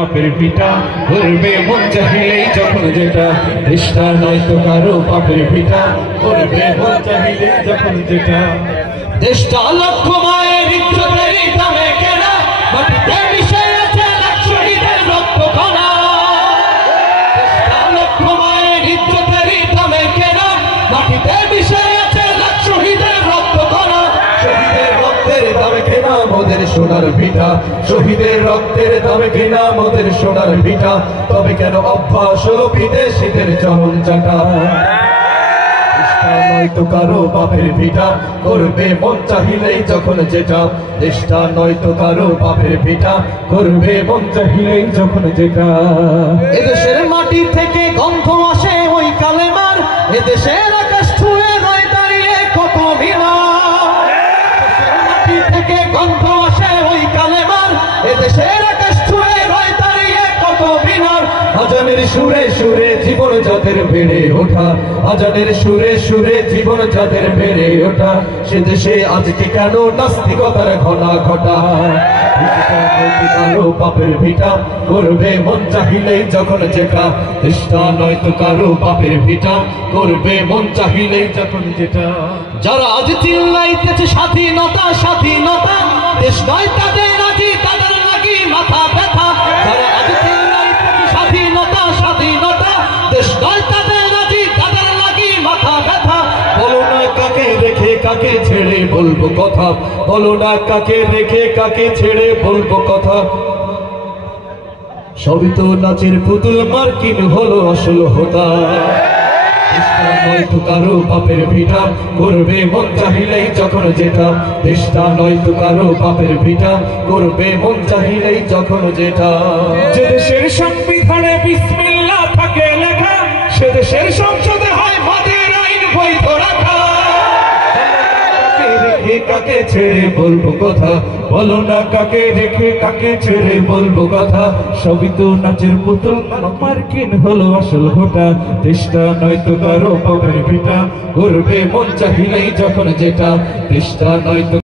পাপের পিতা করবে মন চাহিলেই যখন যেটা, চেষ্টা নয় তো কারো পাপের পিতা করবে মন চাহিলেই যখন যেটা। দেশটা লক্ষ মায়ের ইজ্জতের দামে কেনা, মাটিতে মিশে আছে লাখ শহীদের রক্ত কণা। দেশটা লক্ষ মায়ের ইজ্জতের দামে কেনা, মাটিতে মিশে আছে লাখ শহীদের রক্ত কণা। শহীদের রক্তের দামে কেনা মোদের সোনার ভিটা, শহীদের রক্তের দামে কেনা মোদের সোনার ভিটা। তবে কেন অভ্যাস হলো বিদেশিদের চরণ চাটা? নয়তো কারো বাপের ভিটা করবে মন চাহিলেই যখন যেটা, দেশটা নয়তো কারো বাপের ভিটা করবে মন চাহিলেই যখন যেটা। এদেশের মাটি থেকে গন্ধ আসে ওই কালেমার, এদেশের আকাশ ছুঁয়ে রয়ে দাঁড়িয়ে কত মিনার। মাটি থেকে গন্ধ আসে ওই কালেমার, এদেশের আকাশ ছুঁয়ে রয়ে দাঁড়িয়ে কত মিনার। আজানের সুরে সুরে জীবন যাদের বেড়ে ওঠা, আজানের সুরে সুরে জীবন যাদের বেড়ে ওঠা, সে দেশে আজকে কেন নাস্তিকতার ঘনা ঘটা? কারো পাপের ভিটা করবে মন চাহিলেই যখন যেটা, চেষ্টা নয়তো কারো পাপের ভিটা করবে মন চাহিলেই যখন যেটা। যারা আজ চিল্লাইতেছে স্বাধীনতা স্বাধীনতা, দেশ নয় তাদের আজি তাদের লাগি মাথা ব্যথা। যারা আজ চিল্লাইতেছে স্বাধীনতা স্বাধীনতা, দেশ নয় তাদের আজি তাদের লাগি মাথা ব্যথা। বলো না কাকে রেখে কাকে ছেড়ে বলবো কথা, বলো না কাকে রেখে কাকে ছেড়ে বলবো কথা। সবই তো নাচের পুতুল, মার্কিন হলো আসল হোতা। নয়তো কারো বাপের ভিটা করবে মন চাহিলেই যখন যেটা, দেশটা নয়তো কারো বাপের ভিটা করবে মন চাহিলেই যখন যেটা। যে দেশের সংবিধানে বিসমিল্লাহ থাকে লেখা, সে দেশের সংসদে হয় মদের আইন বৈধ রাখা। কাকে ছেড়ে বলবো কথা, বলো না কাকে রেখে কাকে ছেড়ে বলবো কথা। সবই তো নাচের পুতুল, মার্কিন হলো আসল হোটা। দেশটা নয়তো কারো বাপের ভিটা করবে মন চাহিলেই যখন যেটা, দেশটা নয়তো